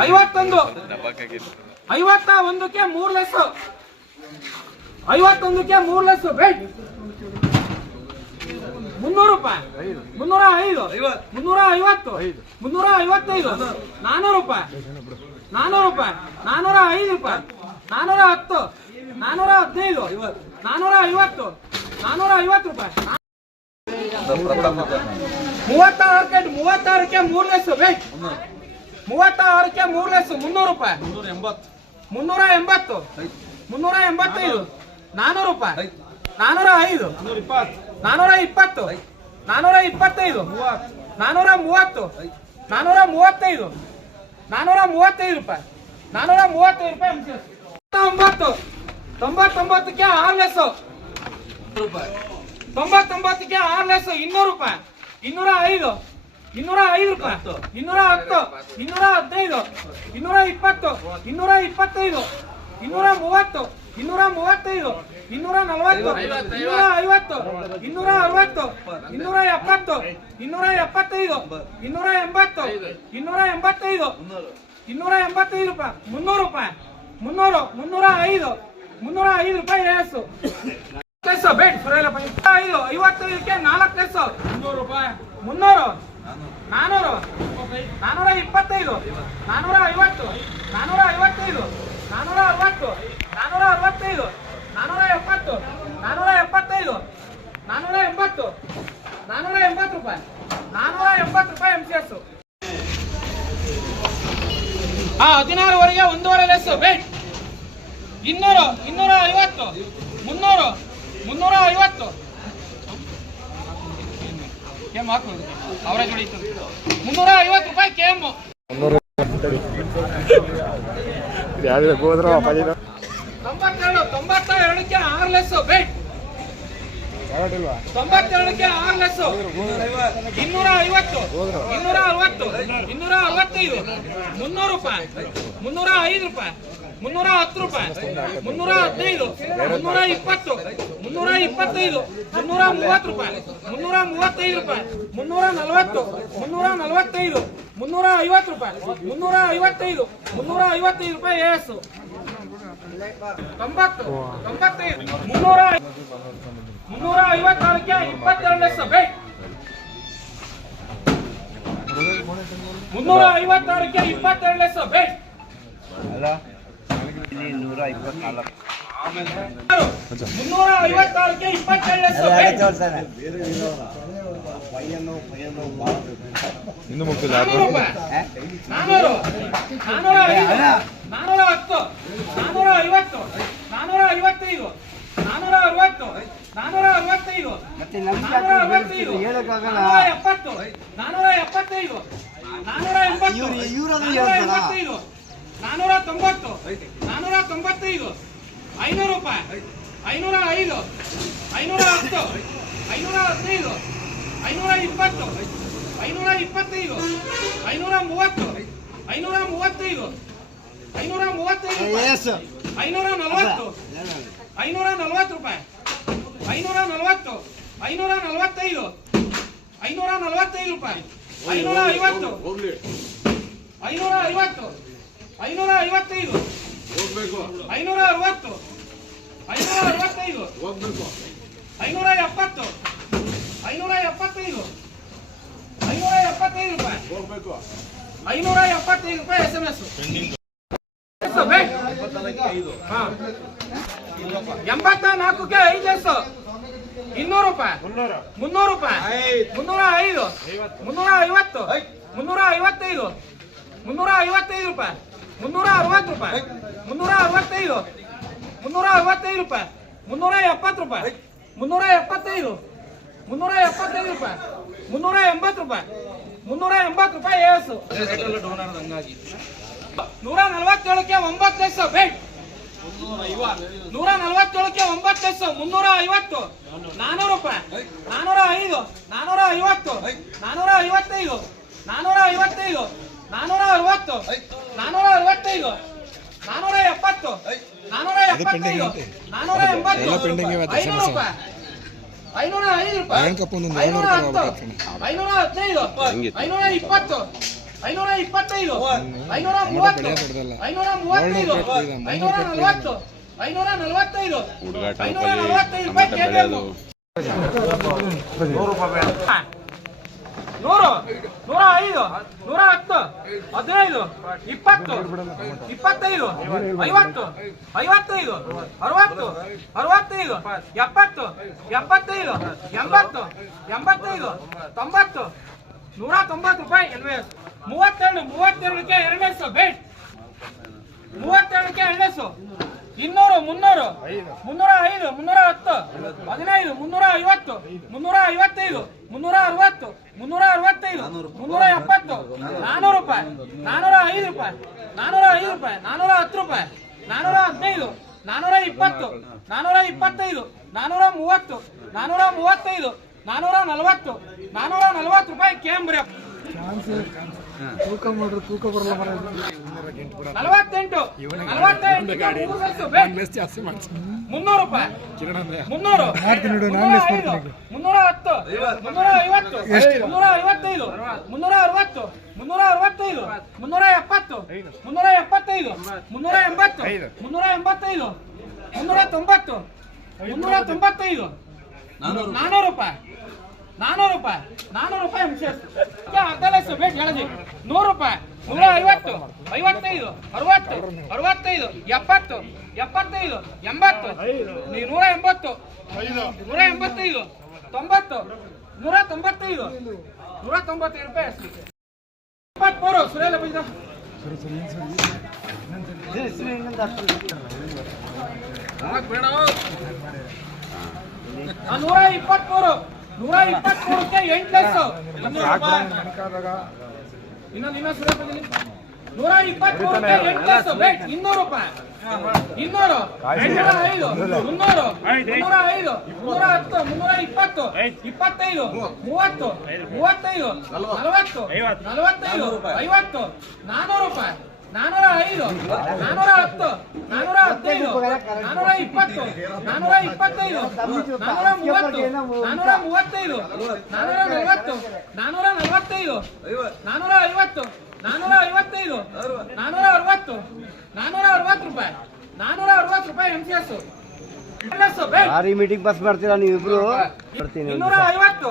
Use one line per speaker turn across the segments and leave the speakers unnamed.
ಐವತ್ತೊಂದು ಐವತ್ತ ಒಂದಕ್ಕೆ ಮೂರ್ ಲಸ್ ಐವತ್ತೊಂದಕ್ಕೆ ಮೂರ್ ಲಸ್ ಬೇಟ್ ಮುನ್ನೂರು ರೂಪಾಯಿ. ಮುನ್ನೂರ ಐದು. ಮುನ್ನೂರ ಐವತ್ತು. ಮುನ್ನೂರ ಐವತ್ತೈದು. ನಾನೂರು ರೂಪಾಯಿ. ನಾನೂರು ರೂಪಾಯಿ. ನಾನೂರ ಐದು ರೂಪಾಯಿ. ನಾನೂರ ಹತ್ತು. ನಾನೂರ ಹದಿನೈದು. ನಾನೂರ ಐವತ್ತು. ನಾನೂರ ಐವತ್ತು ರೂಪಾಯಿ. ಮೂವತ್ತಾರಕ್ಕೆ ಮೂವತ್ತಾರಕ್ಕೆ ಮೂರ್ ಲಕ್ಷ ಬೇಟ್ ಮೂವತ್ತಾರಕ್ಕೆ ಮೂರ್ ಲೆಸ್ ಮುನ್ನೂರು ರೂಪಾಯಿ. ಮುನ್ನೂರ ಎಂಬತ್ತು. ಮುನ್ನೂರ ಎಂಬತ್ತೈದು. ನಾನೂರು. ರೂಪಾಯಿ. ನಾನೂರ ಐದು. ನಾನೂರ ಇಪ್ಪತ್ತು. ನಾನೂರ ಇಪ್ಪತ್ತೈದು. ನಾನೂರ ಮೂವತ್ತು. ನಾನೂರ ಮೂವತ್ತೈದು. ನಾನೂರ ಮೂವತ್ತೈದು ರೂಪಾಯಿ. ನಾನೂರ ಮೂವತ್ತೈದು ರೂಪಾಯಿ. ತೊಂಬತ್ತು ತೊಂಬತ್ತೊಂಬತ್ತಕ್ಕೆ ಆರು ಲೆಸ್ಸು ತೊಂಬತ್ತೊಂಬತ್ತಕ್ಕೆ ಆರು ಲೆಸ್ ಇನ್ನೂರು ರೂಪಾಯಿ. ಇನ್ನೂರ ಐದು. ಇನ್ನೂರ ಐದು ರೂಪಾಯಿ ಇನ್ನೂರ ಹತ್ತು ಇನ್ನೂರ ಹದಿನೈದು ಇನ್ನೂರ ಇಪ್ಪತ್ತು ಇನ್ನೂರ ಇಪ್ಪತ್ತೈದು ಇನ್ನೂರ ಮೂವತ್ತು ಇನ್ನೂರ ಮೂವತ್ತೈದು ಇನ್ನೂರ ನಲವತ್ತು ಇನ್ನೂರ ಐವತ್ತು ಇನ್ನೂರ ಅರವತ್ತು ಇನ್ನೂರ ಎಪ್ಪತ್ತು ಇನ್ನೂರ ಎಪ್ಪತ್ತೈದು ಇನ್ನೂರ ಎಂಬತ್ತು ಇನ್ನೂರ ಎಂಬತ್ತೈದು ಇನ್ನೂರ ಎಂಬತ್ತೈದು ರೂಪಾಯಿ, ಮುನ್ನೂರು ರೂಪಾಯಿ, ಮುನ್ನೂರು ಮುನ್ನೂರ ಐದು ಮುನ್ನೂರ ಐದು ರೂಪಾಯಿ ಏಸು ಬೇಡ ಸುರೇಲಪ್ಪ ಐದು ಐವತ್ತೈದಕ್ಕೆ ನಾಲ್ಕು ಲೆಸ್ಸು ಮುನ್ನೂರು ರೂಪಾಯಿ, ಮುನ್ನೂರು. ನಾನೂರು ನಾನೂರ ಇಪ್ಪತ್ತೈದು ನಾನೂರ ಐವತ್ತು ನಾನೂರ ಐವತ್ತೈದು ನಾನೂರ ಅರವತ್ತು ನಾನೂರ ಅರವತ್ತೈದು ನಾನೂರ ಎಪ್ಪತ್ತು ನಾನೂರ ಎಪ್ಪತ್ತೈದು ನಾನೂರ ಎಂಬತ್ತು ನಾನೂರ ಎಂಬತ್ತು ರೂಪಾಯಿ ನಾನೂರ ಎಂಬತ್ತು ರೂಪಾಯಿ ಎಂ ಸಿ ಎಸ್ ಹಾ ಹದಿನಾರುವರೆಗೆ ಒಂದೂವರೆ ಲೆಸ್ ಬೇಟ್ ಇನ್ನೂರು ಇನ್ನೂರ ಐವತ್ತು ಮುನ್ನೂರು ಮುನ್ನೂರ ಐವತ್ತು ಕೆಮ್ಮು ಅವರ ಮುನ್ನೂರ ಐವತ್ತು ರೂಪಾಯಿ ಕೆಮ್ಮು. ತೊಂಬತ್ತೆರಡು ತೊಂಬತ್ತ ಎರಡಕ್ಕೆ ಆರು ಲೆಸ್ಸು. ಬೇಟ್ ತೊಂಬತ್ತೆರಡಕ್ಕೆ ಆರು ಲೆಸ್ಸು. ಇನ್ನೂರ ಐವತ್ತು. ಇನ್ನೂರ ಅರವತ್ತು. ಇನ್ನೂರ ಅರವತ್ತೈದು. ಮುನ್ನೂರು ರೂಪಾಯಿ. ಮುನ್ನೂರ ಐದು ರೂಪಾಯಿ. ಮುನ್ನೂರ ಹತ್ತು ರೂಪಾಯಿ ಮುನ್ನೂರ ಹದಿನೈದು ಮುನ್ನೂರ ಇಪ್ಪತ್ತು ಮುನ್ನೂರ ಇಪ್ಪತ್ತೈದು ಮುನ್ನೂರ ಮೂವತ್ತು ರೂಪಾಯಿ ಮುನ್ನೂರ ಮೂವತ್ತೈದು ರೂಪಾಯಿ ಮುನ್ನೂರ ನಲವತ್ತು ಮುನ್ನೂರ ನಲವತ್ತೈದು ಮುನ್ನೂರ ಐವತ್ತು ರೂಪಾಯಿ ಮುನ್ನೂರ ಐವತ್ತೈದು ಮುನ್ನೂರ ಐವತ್ತೈದು ರೂಪಾಯಿ ಏಸು ತೊಂಬತ್ತು ತೊಂಬತ್ತೈದು ಮುನ್ನೂರ ಮುನ್ನೂರ ಐವತ್ತಾರಕ್ಕೆ ಇಪ್ಪತ್ತೆರಡು ಲಕ್ಷ ಬೇಟ್ ಮುನ್ನೂರ ಐವತ್ತಾರಕ್ಕೆ ಇಪ್ಪತ್ತೆರಡು ಲಕ್ಷ ಬೇಟ್
ನೂರ ಇಪ್ಪತ್ನಾಲ್ಕು
ಮುನ್ನೂರ ಐವತ್ತಾರಕ್ಕೆ ಇಪ್ಪತ್ತೆರಡು ಲಕ್ಷ ಬೇಟ್
ಇನ್ನು ಮುಗಿದ
ನಾನೂರು ರೂಪಾಯಿ. ನಾನೂರು ನಾನೂರ. ಐದು ನಾನೂರ ಹತ್ತು ನಾನೂರ ಐವತ್ತು ನಾನೂರ ಐವತ್ತೈದು ನಾನೂರ ಅರವತ್ತು ನಾನೂರ ಅರವತ್ತೈದು ನಾನೂರ ಅರವತ್ತೈದು. ನಾನೂರ ಎಪ್ಪತ್ತು ನಾನೂರ ಎಪ್ಪತ್ತೈದು ನಾನೂರ ಎಂಬತ್ತು ನಾನೂರ ಎಂಬತ್ತೈದು ನಾನೂರ ತೊಂಬತ್ತು ತೊಂಬತ್ತೈದು ಐನೂರು ರೂಪಾಯಿ ಐನೂರ ಐದು ಐನೂರ ಹತ್ತು ಐನೂರ ಹದಿನೈದು ಐನೂರ ಇಪ್ಪತ್ತು ಐನೂರ ಇಪ್ಪತ್ತೈದು ಐನೂರ ಮೂವತ್ತು ಐನೂರ ಮೂವತ್ತೈದು ಐನೂರ ಮೂವತ್ತೈದು ರೂಪಾಯಿ.
ಎಸ್
ಐನೂರ ನಲವತ್ತು ಐನೂರ ನಲವತ್ತು ರೂಪಾಯಿ ಐನೂರ ನಲವತ್ತು ಐನೂರ ನಲವತ್ತೈದು ಐನೂರ ನಲವತ್ತೈದು ರೂಪಾಯಿ ಐನೂರ ಐವತ್ತು ಐನೂರ ಐವತ್ತು ಐನೂರ ಐವತ್ತೈದು ಐನೂರ ಅರವತ್ತು ಐನೂರ ಅರವತ್ತೈದು ಐನೂರ ಎಪ್ಪತ್ತು ಐನೂರ ಎಪ್ಪತ್ತೈದು ಐನೂರ ಎಪ್ಪತ್ತೈದು ರೂಪಾಯಿ ಐನೂರ ಎಪ್ಪತ್ತೈದು ರೂಪಾಯಿ ಎಸ್ ಎಂ ಎಸ್ ಎಂಬತ್ತ ನಾಲ್ಕಕ್ಕೆ ಐದು ಲಕ್ಷ ಇನ್ನೂರು ರೂಪಾಯಿ ಮುನ್ನೂರು ರೂಪಾಯಿ ಮುನ್ನೂರ ಐದು ಮುನ್ನೂರ ಐವತ್ತು ಮುನ್ನೂರ ಐವತ್ತೈದು ಮುನ್ನೂರ ಐವತ್ತೈದು ರೂಪಾಯಿ ಮುನ್ನೂರ ಅರವತ್ತು ರೂಪಾಯಿ ಮುನ್ನೂರ ಅರವತ್ತೈದು ಮುನ್ನೂರ ಅರವತ್ತೈದು ರೂಪಾಯಿ. ಮುನ್ನೂರ ಎಪ್ಪತ್ತು ರೂಪಾಯಿ. ಮುನ್ನೂರ ಎಪ್ಪತ್ತೈದು ಮುನ್ನೂರ ಎಪ್ಪತ್ತೈದು ರೂಪಾಯಿ. ಮುನ್ನೂರ ಎಂಬತ್ತು ರೂಪಾಯಿ. ಮುನ್ನೂರ ಎಂಬತ್ತು ರೂಪಾಯಿ ಏಸು. ನೂರ ನಲವತ್ತೇಳಕ್ಕೆ ಒಂಬತ್ತು ಲಕ್ಷ ಬೇಟ್ ನೂರ ನಲವತ್ತೇಳಕ್ಕೆ ಒಂಬತ್ತು ಲಕ್ಷ ಮುನ್ನೂರ ಐವತ್ತು ನಾನೂರು ರೂಪಾಯಿ ನಾನೂರ ಐದು ನಾನೂರ ಐವತ್ತು ನಾನೂರ ಐವತ್ತೈದು ನಾನೂರ ಐವತ್ತೈದು ನಾನೂರ ಅರವತ್ತು ನಾನೂರ ಅರವತ್ತೈದು ನಾನೂರ ಎಪ್ಪತ್ತು ನಾನೂರ ಎಪ್ಪತ್ತೈದು ನಾನೂರ ಎಂಬತ್ತು ಐನೂರು ರೂಪಾಯಿ ಐನೂರ ಐದು ರೂಪಾಯಿ.
ಬ್ಯಾಂಕ್
ಐನೂರ ಹತ್ತು ಐನೂರ ಹದಿನೈದು ಐನೂರ ಇಪ್ಪತ್ತು ಐನೂರ ಇಪ್ಪತ್ತೈದು ಐನೂರ ಮೂವತ್ತು ಐನೂರ ಮೂವತ್ತೈದು ಐನೂರ ನಲವತ್ತು ಐನೂರ ನಲವತ್ತೈದು ಐನೂರ ನಲವತ್ತೈದು ರೂಪಾಯಿ. ನೂರು, ನೂರ ಐದು, ನೂರ ಹತ್ತು, ಹದಿನೈದು, ಇಪ್ಪತ್ತು, ಇಪ್ಪತ್ತೈದು, ಐವತ್ತು, ಐವತ್ತೈದು, ಅರವತ್ತು, ಅರವತ್ತೈದು, ಎಪ್ಪತ್ತು, ಎಪ್ಪತ್ತೈದು, ಎಂಬತ್ತು, ಎಂಬತ್ತೈದು, ತೊಂಬತ್ತು, ನೂರ ತೊಂಬತ್ತು ರೂಪಾಯಿ ಎಲ್ವೇಸ್ ಮೂವತ್ತೆರಡು, ಮೂವತ್ತೆರಡಕ್ಕೆ ಎರಡನೇಸು ಬೇಟ್ ಮೂವತ್ತೆರಡಕ್ಕೆ ಎರಡನೇಸು ಇನ್ನೂರು ಮುನ್ನೂರು ಮುನ್ನೂರ ಐದು ಮುನ್ನೂರ ಹತ್ತು ಹದಿನೈದು ಮುನ್ನೂರ ಐವತ್ತು ಮುನ್ನೂರ ಐವತ್ತೈದು ಮುನ್ನೂರ ಅರವತ್ತು ಮುನ್ನೂರ ಅರವತ್ತೈದು ಮುನ್ನೂರ ಎಪ್ಪತ್ತು ನಾನೂರು ರೂಪಾಯಿ ನಾನೂರ ಐದು ರೂಪಾಯಿ ನಾನೂರ ಐದು ರೂಪಾಯಿ ನಾನೂರ ಹತ್ತು ರೂಪಾಯಿ ನಾನೂರ ಹದಿನೈದು ನಾನೂರ ಇಪ್ಪತ್ತು ನಾನೂರ ಇಪ್ಪತ್ತೈದು ನಾನೂರ ಮೂವತ್ತು ನಾನೂರ ಮೂವತ್ತೈದು ನಾನೂರ ನಲವತ್ತು ನಾನೂರ ನಲವತ್ತು ರೂಪಾಯಿ ಕೇಂಬ್ರಿ
ತೂಕ ಮಾಡ್ರಿ ತೂಕ ಬರಲ್ಲ
ನಲವತ್ತೆಂಟು ಮುನ್ನೂರು ರೂಪಾಯಿ. ಮುನ್ನೂರು. ಮುನ್ನೂರ ಹತ್ತು ಮುನ್ನೂರ ಐವತ್ತು ಮುನ್ನೂರ ಐವತ್ತೈದು ಮುನ್ನೂರ ಅರವತ್ತು ಮುನ್ನೂರ ಅರವತ್ತೈದು ಮುನ್ನೂರ ಎಪ್ಪತ್ತು ಮುನ್ನೂರ ಎಪ್ಪತ್ತೈದು ಮುನ್ನೂರ ಎಂಬತ್ತು ಮುನ್ನೂರ ಎಂಬತ್ತೈದು ಮುನ್ನೂರ ತೊಂಬತ್ತು ಮುನ್ನೂರ ತೊಂಬತ್ತೈದು ನಾನೂರು. ರೂಪಾಯಿ. ನಾನೂರು ರೂಪಾಯಿ. ನಾನೂರು ರೂಪಾಯಿ ವಿಶೇಷ ಲಕ್ಷ ನೂರು ರೂಪಾಯಿ. ನೂರ ಐವತ್ತು ಐವತ್ತೈದು ಅರವತ್ತು ಅರವತ್ತೈದು ಎಪ್ಪತ್ತು ಎಪ್ಪತ್ತೈದು ಎಂಬತ್ತು ನೂರ ಎಂಬತ್ತು ನೂರ ಎಂಬತ್ತೈದು ತೊಂಬತ್ತು ನೂರ ತೊಂಬತ್ತೈದು ನೂರ ತೊಂಬತ್ತೈದು ರೂಪಾಯಿ ಅಷ್ಟೇ. ಇಪ್ಪತ್ಮೂರು ಸುರೇಲ ಆ, ನೂರ ಇಪ್ಪತ್ಮೂರು. ನೂರ ಇಪ್ಪತ್ಮೂರಕ್ಕೆ ಎಂಟು ಲಕ್ಷ ಇನ್ನೊಂದು ಇನ್ನೊಂದು ಸುರೇಶ ನೂರ ಇಪ್ಪತ್ಮೂರಕ್ಕೆ ಎಂಟು ಲಕ್ಷ ಬೇಕು ಇನ್ನೂರು ರೂಪಾಯಿ. ಇನ್ನೂರು. ಇನ್ನೂರ ಐದು ಮುನ್ನೂರು. ಮುನ್ನೂರ. ಐದು ಮುನ್ನೂರ ಹತ್ತು ಮುನ್ನೂರ ಇಪ್ಪತ್ತು ಇಪ್ಪತ್ತೈದು. ಮೂವತ್ತು. ಮೂವತ್ತೈದು. ನಲವತ್ತು. ನಲವತ್ತೈದು. ಐವತ್ತು. ನಾನೂರು ರೂಪಾಯಿ. ನಾನೂರ ಐದು ನಾನೂರ ಹತ್ತು ನಾನೂರ ಹದಿನೈದು ನಾನೂರ ಇಪ್ಪತ್ತು ನಾನೂರ ಇಪ್ಪತ್ತೈದು ನಾನೂರ ಮೂವತ್ತು ನಾನೂರ ಮೂವತ್ತೈದು ನಾನೂರ ನಲವತ್ತು ನಾನೂರ ನಲವತ್ತೈದು ನಾನೂರ ಐವತ್ತು ನಾನೂರ ಐವತ್ತೈದು ನಾನೂರ ಅರವತ್ತು ನಾನೂರ ಅರವತ್ತು ರೂಪಾಯಿ ನಾನೂರ ಅರವತ್ತು ರೂಪಾಯಿ ಎಂ ಸಿ ಎಸ್
ಭಾರಿ ಮೀಟಿಂಗ್ ಬಸ್ ಮಾಡ್ತೀರಾ ನೀವಿಬ್ರು? ಬರ್ತೀನಿ
ಇನ್ನೂರ ಐವತ್ತು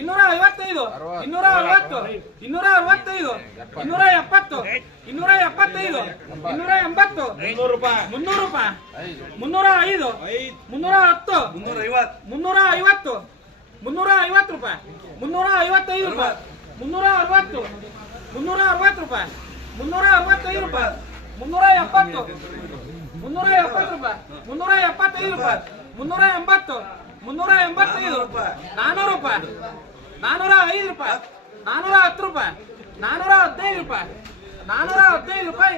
ಇನ್ನೂರ ಐವತ್ತೈದು ಇನ್ನೂರ ಅರವತ್ತು. ಇನ್ನೂರ ಅರವತ್ತೈದು. ಇನ್ನೂರ ಎಪ್ಪತ್ತು ಇನ್ನೂರ ಎಪ್ಪತ್ತೈದು ಇನ್ನೂರ ಎಂಬತ್ತು ಮುನ್ನೂರು ರೂಪಾಯಿ. ಮುನ್ನೂರು ರೂಪಾಯಿ. ಮುನ್ನೂರ ಐದು. ಮುನ್ನೂರ ಹತ್ತು ಮುನ್ನೂರ ಐವತ್ತು ಮುನ್ನೂರ ಐವತ್ತು ರೂಪಾಯಿ. ಮುನ್ನೂರ ಐವತ್ತೈದು ರೂಪಾಯಿ. ಮುನ್ನೂರ ಅರವತ್ತು. ಮುನ್ನೂರ ಅರವತ್ತು ರೂಪಾಯಿ. ಮುನ್ನೂರ ಅರವತ್ತೈದು ರೂಪಾಯಿ. ಮುನ್ನೂರ ಎಪ್ಪತ್ತು ಮುನ್ನೂರ ಎಪ್ಪತ್ತು ರೂಪಾಯಿ. ಮುನ್ನೂರ ಎಪ್ಪತ್ತೈದು ರೂಪಾಯಿ. ಮುನ್ನೂರ ಎಂಬತ್ತು ಮುನ್ನೂರ ಎಂಬತ್ತೈದು ರೂಪಾಯಿ. ನಾನೂರು ರೂಪಾಯಿ. ನಾನೂರ ಐದು ರೂಪಾಯಿ. ನಾನೂರ ಹತ್ತು ರೂಪಾಯಿ. ನಾನೂರ ಹದಿನೈದು ರೂಪಾಯಿ ನಾನೂರ ಹದಿನೈದು ರೂಪಾಯಿ